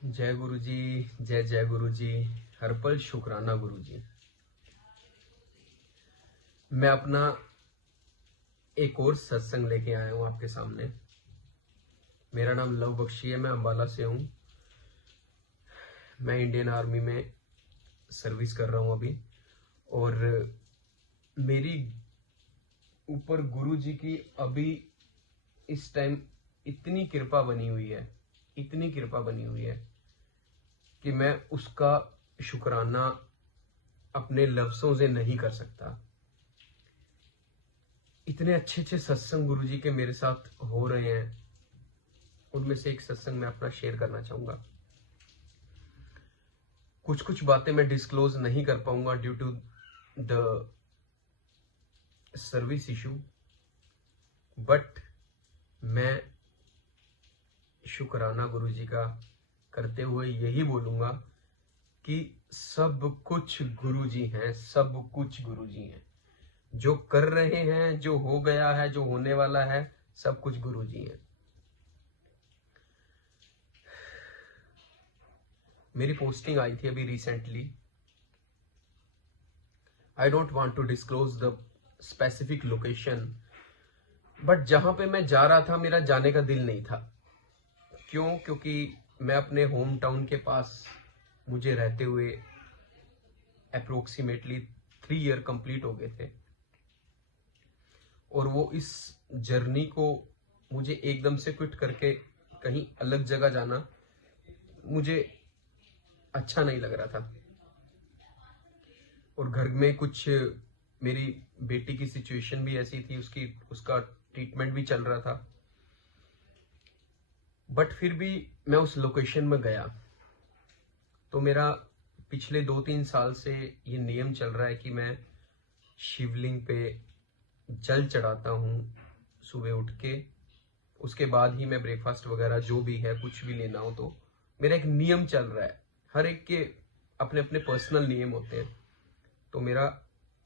जय गुरु जी। जय गुरु जी। हर पल शुक्राना गुरु जी। मैं अपना एक और सत्संग लेके आया हूं आपके सामने। मेरा नाम लव बख्शी है, मैं अंबाला से हूं। मैं इंडियन आर्मी में सर्विस कर रहा हूं अभी। और मेरी ऊपर गुरु जी की अभी इस टाइम इतनी कृपा बनी हुई है, इतनी कृपा बनी हुई है कि मैं उसका शुक्राना अपने लफ्जों से नहीं कर सकता। इतने अच्छे अच्छे सत्संग गुरु जी के मेरे साथ हो रहे हैं। उनमें से एक सत्संग मैं अपना शेयर करना चाहूंगा। कुछ कुछ बातें मैं डिस्क्लोज नहीं कर पाऊंगा due to the service issue, but मैं शुक्राना गुरु जी का करते हुए यही बोलूंगा कि सब कुछ गुरु जी हैं, सब कुछ गुरु जी हैं। जो कर रहे हैं, जो हो गया है, जो होने वाला है, सब कुछ गुरु जी हैं। मेरी पोस्टिंग आई थी अभी recently. I don't want to disclose the specific location, but जहां पे मैं जा रहा था मेरा जाने का दिल नहीं था। क्यों? क्योंकि मैं अपने होम टाउन के पास, मुझे रहते हुए अप्रोक्सीमेटली 3 ईयर कंप्लीट हो गए थे। और वो इस जर्नी को मुझे एकदम से क्विट करके कहीं अलग जगह जाना मुझे अच्छा नहीं लग रहा था। और घर में कुछ मेरी बेटी की सिचुएशन भी ऐसी थी, उसका ट्रीटमेंट भी चल रहा था। बट फिर भी मैं उस लोकेशन में गया। तो मेरा पिछले 2-3 साल से ये नियम चल रहा है कि मैं शिवलिंग पे जल चढ़ाता हूँ सुबह उठ के। उसके बाद ही मैं ब्रेकफास्ट वगैरह जो भी है कुछ भी लेना हो, तो मेरा एक नियम चल रहा है। हर एक के अपने अपने पर्सनल नियम होते हैं। तो मेरा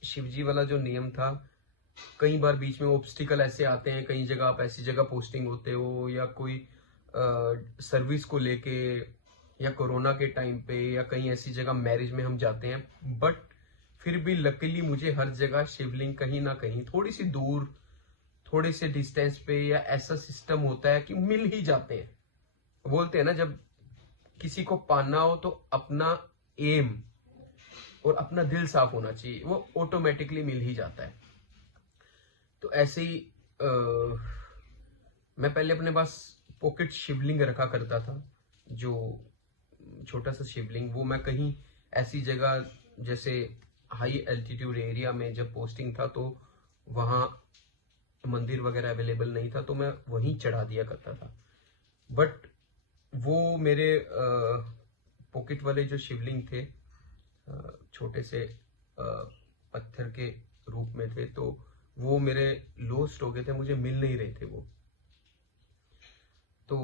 शिवजी वाला जो नियम था, कई बार बीच में ऑब्स्टिकल ऐसे आते हैं, कई जगह आप ऐसी जगह पोस्टिंग होते हो या कोई सर्विस को लेके, या कोरोना के टाइम पे, या कहीं ऐसी जगह मैरिज में हम जाते हैं। बट फिर भी लकीली मुझे हर जगह शिवलिंग कहीं ना कहीं थोड़ी सी दूर, थोड़े से डिस्टेंस पे, या ऐसा सिस्टम होता है कि मिल ही जाते हैं। बोलते हैं ना, जब किसी को पाना हो तो अपना एम और अपना दिल साफ होना चाहिए, वो ऑटोमेटिकली मिल ही जाता है। तो ऐसे ही मैं पहले अपने पास पॉकेट शिवलिंग रखा करता था, जो छोटा सा शिवलिंग, वो मैं कहीं ऐसी जगह जैसे हाई एल्टीट्यूड एरिया में जब पोस्टिंग था तो वहां मंदिर वगैरह अवेलेबल नहीं था, तो मैं वहीं चढ़ा दिया करता था। बट वो मेरे पॉकेट वाले जो शिवलिंग थे, छोटे से पत्थर के रूप में थे, तो वो मेरे लॉस्ट हो गए थे, मुझे मिल नहीं रहे थे वो। तो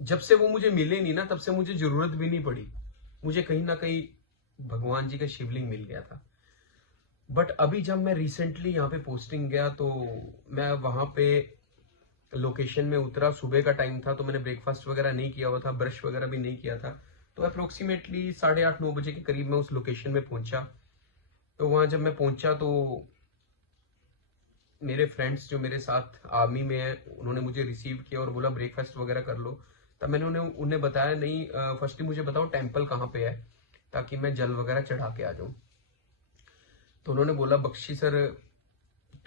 जब से वो मुझे मिले नहीं ना, तब से मुझे जरूरत भी नहीं पड़ी। मुझे कहीं ना कहीं भगवान जी का शिवलिंग मिल गया था। बट अभी जब मैं रिसेंटली यहाँ पे पोस्टिंग गया, तो मैं वहां पे लोकेशन में उतरा, सुबह का टाइम था, तो मैंने ब्रेकफास्ट वगैरह नहीं किया हुआ था, ब्रश वगैरह भी नहीं किया था। तो अप्रोक्सीमेटली 8:30-9 बजे के करीब मैं उस लोकेशन में पहुंचा। तो वहां जब मैं पहुंचा तो मेरे फ्रेंड्स जो मेरे साथ आर्मी में है, उन्होंने मुझे रिसीव किया और बोला ब्रेकफास्ट वगैरह कर लो। तब मैंने उन्हें बताया, नहीं फर्स्टली मुझे बताओ टेम्पल कहाँ पे है, ताकि मैं जल वगैरह चढ़ा के आ जाऊं। तो उन्होंने बोला, बख्शी सर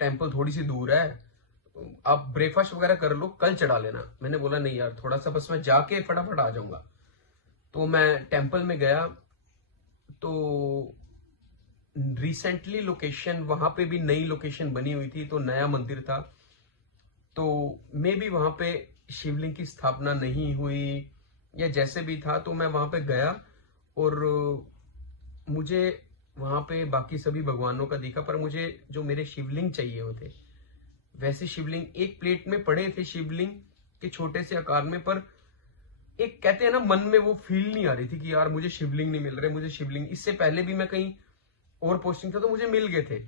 टेम्पल थोड़ी सी दूर है, आप ब्रेकफास्ट वगैरह कर लो, कल चढ़ा लेना। मैंने बोला नहीं यार, थोड़ा सा बस मैं जाके फटाफट आ जाऊंगा। तो मैं टेम्पल में गया। तो रिसेंटली लोकेशन वहां पे भी नई लोकेशन बनी हुई थी, तो नया मंदिर था। तो मे भी वहां पे शिवलिंग की स्थापना नहीं हुई, या जैसे भी था। तो मैं वहां पे गया और मुझे वहां पे बाकी सभी भगवानों का दिखा, पर मुझे जो मेरे शिवलिंग चाहिए होते, वैसे शिवलिंग एक प्लेट में पड़े थे, शिवलिंग के छोटे से आकार में। पर एक कहते हैं ना, मन में वो फील नहीं आ रही थी कि यार मुझे शिवलिंग नहीं मिल रहे, मुझे शिवलिंग। इससे पहले भी मैं कहीं और पोस्टिंग था तो मुझे मिल गए थे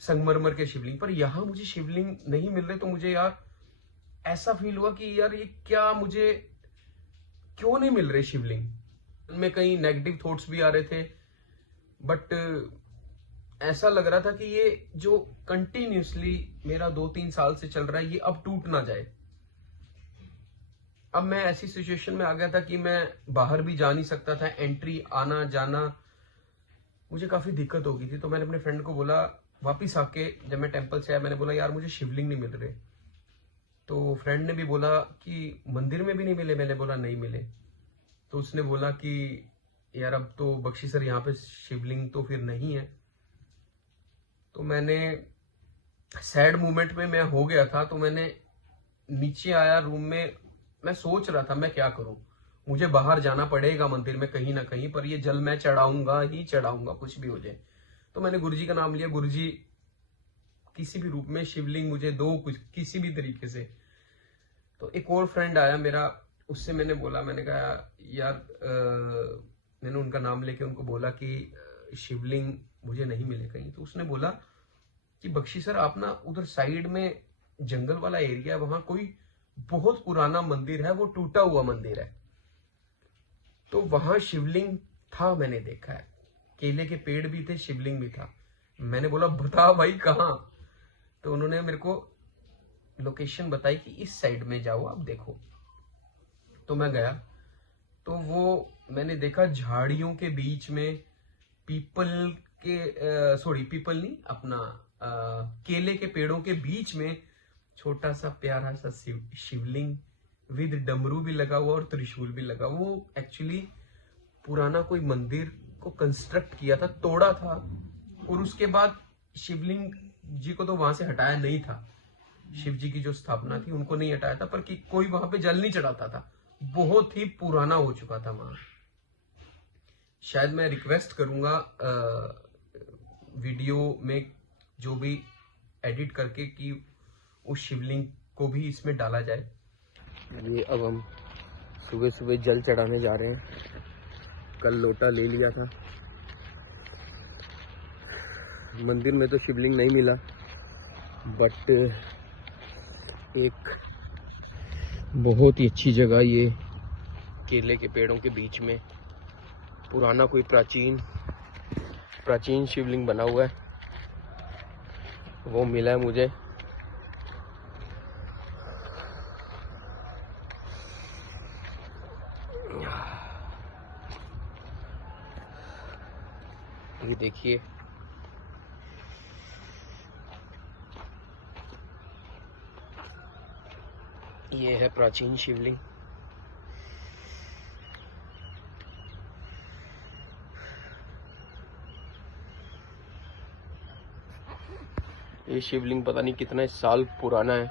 संगमरमर के शिवलिंग, पर यहां मुझे शिवलिंग नहीं मिल रहे। तो मुझे यार ऐसा फील हुआ कि यार ये क्या, मुझे क्यों नहीं मिल रहे शिवलिंग में, कहीं नेगेटिव थॉट्स भी आ रहे थे, बट ऐसा लग रहा था कि ये जो कंटिन्यूसली मेरा 2-3 साल से चल रहा है ये अब टूट ना जाए। अब मैं ऐसी सिचुएशन में आ गया था कि मैं बाहर भी जा नहीं सकता था, एंट्री आना जाना मुझे काफी दिक्कत हो गई थी। तो मैंने अपने फ्रेंड को बोला, वापिस आके जब मैं टेंपल से आया, मैंने बोला यार मुझे शिवलिंग नहीं मिल रहे। तो फ्रेंड ने भी बोला कि मंदिर में भी नहीं मिले, मैंने बोला नहीं मिले। तो उसने बोला कि यार अब तो बख्शी सर यहाँ पे शिवलिंग तो फिर नहीं है। तो मैंने सैड मोमेंट में मैं हो गया था, तो मैंने नीचे आया रूम में, मैं सोच रहा था मैं क्या करूं, मुझे बाहर जाना पड़ेगा मंदिर में कहीं ना कहीं, पर ये जल मैं चढ़ाऊंगा ही चढ़ाऊंगा कुछ भी हो जाए। तो मैंने गुरुजी का नाम लिया, गुरुजी किसी भी रूप में शिवलिंग मुझे दो, कुछ किसी भी तरीके से। तो एक और फ्रेंड आया मेरा, उससे मैंने बोला, मैंने कहा यार मैंने उनका नाम लेके उनको बोला कि शिवलिंग मुझे नहीं मिले कहीं। तो उसने बोला कि बख्शी सर आप ना उधर साइड में जंगल वाला एरिया है, वहां कोई बहुत पुराना मंदिर है, वो टूटा हुआ मंदिर है, तो वहां शिवलिंग था, मैंने देखा है, केले के पेड़ भी थे, शिवलिंग भी था। मैंने बोला बता भाई कहाँ। तो उन्होंने मेरे को लोकेशन बताई कि इस साइड में जाओ आप देखो। तो मैं गया, तो वो मैंने देखा झाड़ियों के बीच में, पीपल के पीपल नहीं, अपना केले के पेड़ों के बीच में छोटा सा प्यारा सा शिवलिंग विद डमरू भी लगा हुआ और त्रिशूल भी लगा। वो एक्चुअली पुराना कोई मंदिर को कंस्ट्रक्ट किया था, तोड़ा था, और उसके बाद शिवलिंग जी को तो वहां से हटाया नहीं था। शिव जी की जो स्थापना थी उनको नहीं हटाया था, पर कोई वहां पे जल नहीं चढ़ाता था, बहुत ही पुराना हो चुका था वहां। शायद मैं रिक्वेस्ट करूंगा वीडियो में जो भी एडिट करके कि उस शिवलिंग को भी इसमें डाला जाए। ये अब हम सुबह सुबह जल चढ़ाने जा रहे हैं। कल लोटा ले लिया था, मंदिर में तो शिवलिंग नहीं मिला, बट एक बहुत ही अच्छी जगह, ये केले के पेड़ों के बीच में पुराना कोई प्राचीन शिवलिंग बना हुआ है, वो मिला है मुझे। ये देखिए, ये है प्राचीन शिवलिंग। ये शिवलिंग पता नहीं कितने साल पुराना है।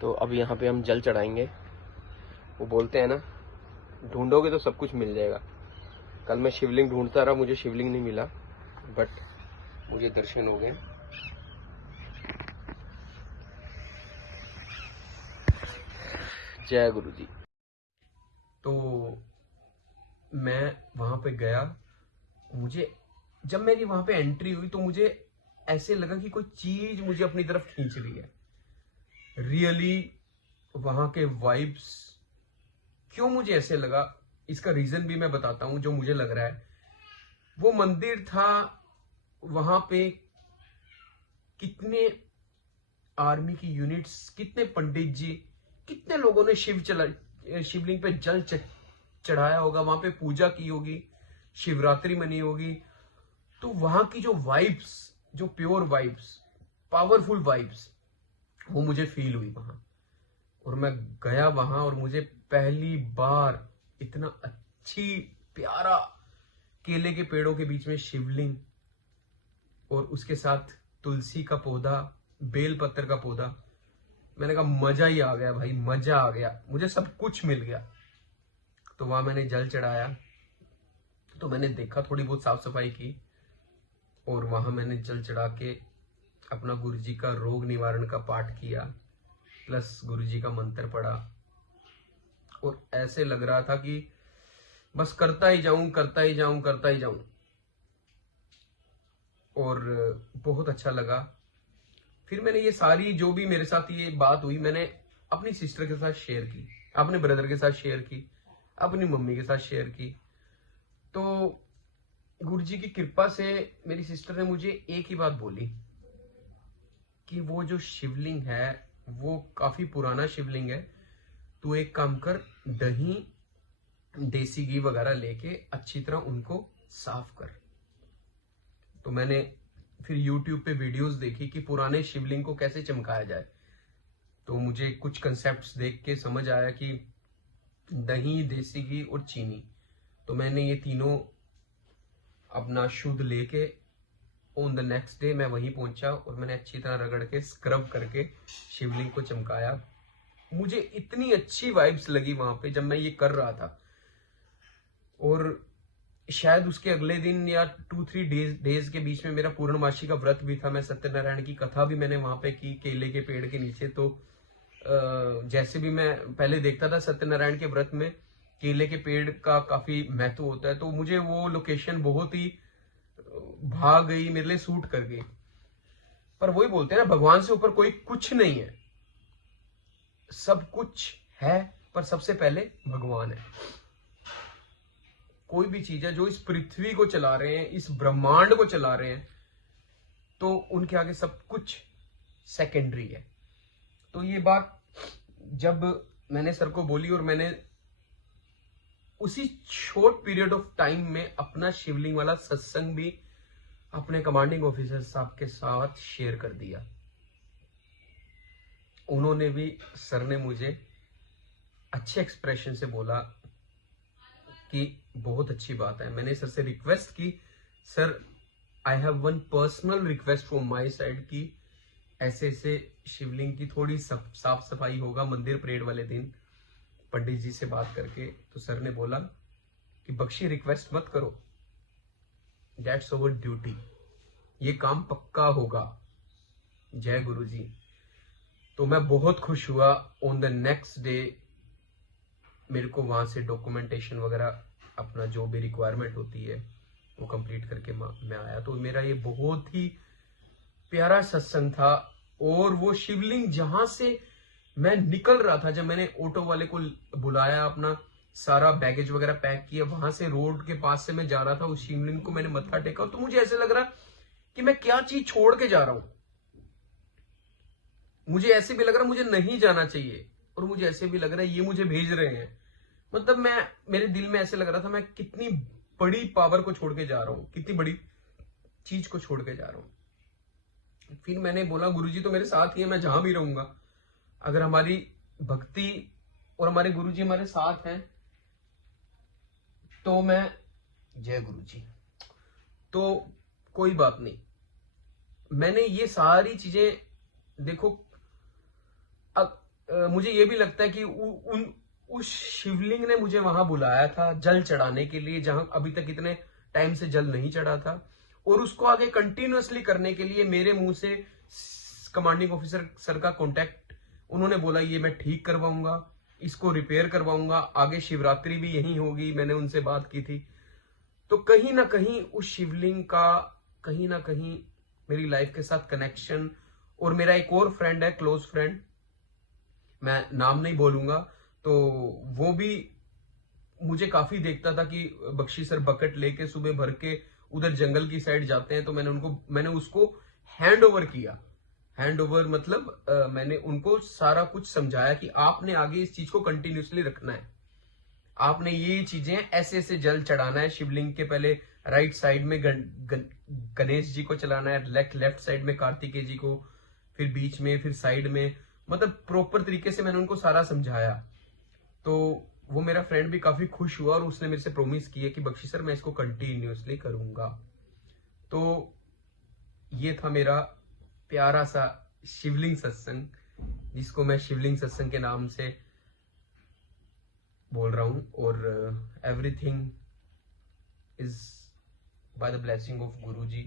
तो अब यहाँ पे हम जल चढ़ाएंगे। वो बोलते हैं ना, ढूंढोगे तो सब कुछ मिल जाएगा। कल मैं शिवलिंग ढूंढता रहा, मुझे शिवलिंग नहीं मिला, बट मुझे दर्शन हो गए। जय गुरु जी। तो मैं वहां पे गया, मुझे जब मेरी वहां पे एंट्री हुई तो मुझे ऐसे लगा कि कोई चीज मुझे अपनी तरफ खींच रही है। रियली वहां के वाइब्स, क्यों मुझे ऐसे लगा, इसका रीजन भी मैं बताता हूं जो मुझे लग रहा है। वो मंदिर था, वहां पे कितने आर्मी की यूनिट्स, कितने पंडित जी, कितने लोगों ने शिवलिंग पे जल चढ़ाया होगा, वहां पे पूजा की होगी, शिवरात्रि मनी होगी। तो वहां की जो वाइब्स, जो प्योर वाइब्स, पावरफुल वाइब्स, वो मुझे फील हुई वहां। और मैं गया वहां और मुझे पहली बार इतना अच्छी प्यारा केले के पेड़ों के बीच में शिवलिंग और उसके साथ तुलसी का पौधा, बेल पत्थर का पौधा, मैंने कहा मजा ही आ गया भाई, मजा आ गया, मुझे सब कुछ मिल गया। तो वहां मैंने जल चढ़ाया, तो मैंने देखा, थोड़ी बहुत साफ सफाई की, और वहां मैंने जल चढ़ा के अपना गुरुजी का रोग निवारण का पाठ किया, प्लस गुरुजी का मंत्र पढ़ा, और ऐसे लग रहा था कि बस करता ही जाऊं, करता ही जाऊं, करता ही जाऊं। और बहुत अच्छा लगा। फिर मैंने ये सारी जो भी मेरे साथ ये बात हुई, मैंने अपनी सिस्टर के साथ शेयर की, अपने ब्रदर के साथ शेयर की। अपनी मम्मी के साथ शेयर की। तो गुरु जी की कृपा से मेरी सिस्टर ने मुझे एक ही बात बोली कि वो जो शिवलिंग है वो काफी पुराना शिवलिंग है, तू एक काम कर, दही देसी घी वगैरह लेके अच्छी तरह उनको साफ कर। तो मैंने फिर YouTube पे वीडियोस देखी कि पुराने शिवलिंग को कैसे चमकाया जाए। तो मुझे कुछ कंसेप्ट्स देख के समझ आया कि दही, देसी घी और चीनी, तो मैंने ये तीनों अपना शुद्ध लेके ऑन द नेक्स्ट डे मैं वहीं पहुंचा और मैंने अच्छी तरह रगड़ के स्क्रब करके शिवलिंग को चमकाया। मुझे इतनी अच्छी वाइब्स लगी वहां पे जब मैं ये कर रहा था, और शायद उसके अगले दिन या 2-3 डेज के बीच में मेरा पूर्णमासी का व्रत भी था। मैं सत्यनारायण की कथा भी मैंने वहां पे की केले के पेड़ के नीचे। तो जैसे भी मैं पहले देखता था सत्यनारायण के व्रत में केले के पेड़ का काफी महत्व होता है, तो मुझे वो लोकेशन बहुत ही भाग गई, मेरे लिए सूट कर गई। पर वही बोलते हैं ना, भगवान से ऊपर कोई कुछ नहीं है, सब कुछ है पर सबसे पहले भगवान है। कोई भी चीज है जो इस पृथ्वी को चला रहे हैं, इस ब्रह्मांड को चला रहे हैं, तो उनके आगे सब कुछ सेकेंडरी है। तो ये बात जब मैंने सर को बोली और मैंने उसी शॉर्ट पीरियड ऑफ टाइम में अपना शिवलिंग वाला सत्संग भी अपने कमांडिंग ऑफिसर साहब के साथ शेयर कर दिया। उन्होंने भी, सर ने मुझे अच्छे एक्सप्रेशन से बोला कि बहुत अच्छी बात है। मैंने सर से रिक्वेस्ट की, sir I have one personal request from my side की ऐसे ऐसे शिवलिंग की थोड़ी साफ सफाई होगा मंदिर परेड वाले दिन, पंडित जी से बात करके। तो सर ने बोला कि बख्शी रिक्वेस्ट मत करो, दैट्स ओवर ड्यूटी, ये काम पक्का होगा। जय गुरु जी। तो मैं बहुत खुश हुआ। ऑन द नेक्स्ट डे मेरे को वहां से डॉक्यूमेंटेशन वगैरह अपना जो भी रिक्वायरमेंट होती है वो कंप्लीट करके मैं आया। तो मेरा ये बहुत ही प्यारा सत्संग था। और वो शिवलिंग जहां से मैं निकल रहा था, जब मैंने ऑटो वाले को बुलाया, अपना सारा बैगेज वगैरह पैक किया, वहां से रोड के पास से मैं जा रहा था, उस शिवलिंग को मैंने मत्था टेका, तो मुझे ऐसे लग रहा कि मैं क्या चीज छोड़ के जा रहा हूं। मुझे ऐसे भी लग रहा मुझे नहीं जाना चाहिए, और मुझे ऐसे भी लग रहा है ये मुझे भेज रहे हैं। मतलब मेरे दिल में ऐसे लग रहा था मैं कितनी बड़ी पावर को छोड़ के जा रहा हूं, कितनी बड़ी चीज को छोड़ के जा रहा हूं। फिर मैंने बोला गुरुजी तो मेरे साथ ही है, मैं जहां भी रहूंगा, अगर हमारी भक्ति और हमारे गुरुजी हमारे साथ हैं तो मैं, जय गुरुजी, तो कोई बात नहीं। मैंने ये सारी चीजें देखो, मुझे ये भी लगता है कि उस शिवलिंग ने मुझे वहां बुलाया था जल चढ़ाने के लिए, जहां अभी तक इतने टाइम से जल नहीं चढ़ा था, और उसको आगे कंटिन्यूअसली करने के लिए मेरे मुंह से कमांडिंग ऑफिसर सर का कांटेक्ट, उन्होंने बोला ये मैं ठीक करवाऊंगा, इसको रिपेयर करवाऊंगा, आगे शिवरात्रि भी यही होगी, मैंने उनसे बात की थी। तो कहीं ना कहीं उस शिवलिंग का कहीं ना कहीं मेरी लाइफ के साथ कनेक्शन। और मेरा एक और फ्रेंड है, क्लोज फ्रेंड, मैं नाम नहीं बोलूंगा, तो वो भी मुझे काफी देखता था कि बख्शी सर बकेट लेके सुबह भर के उधर जंगल की साइड जाते हैं। तो मैंने उसको हैंड ओवर किया। हैंड ओवर मतलब मैंने उनको सारा कुछ समझाया कि आपने आगे इस चीज को कंटिन्यूसली रखना है, आपने ये चीजें ऐसे ऐसे जल चढ़ाना है शिवलिंग के। पहले राइट साइड में गणेश जी को चलाना है, लेफ्ट साइड में कार्तिकेय जी को, फिर बीच में, फिर साइड में, मतलब प्रॉपर तरीके से मैंने उनको सारा समझाया। तो वो मेरा फ्रेंड भी काफी खुश हुआ और उसने मेरे से प्रॉमिस किया कि बख्शी सर मैं इसको कंटिन्यूअसली करूंगा। तो ये था मेरा प्यारा सा शिवलिंग सत्संग, जिसको मैं शिवलिंग सत्संग के नाम से बोल रहा हूं। और everything is by the blessing of Guruji.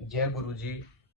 जय गुरुजी।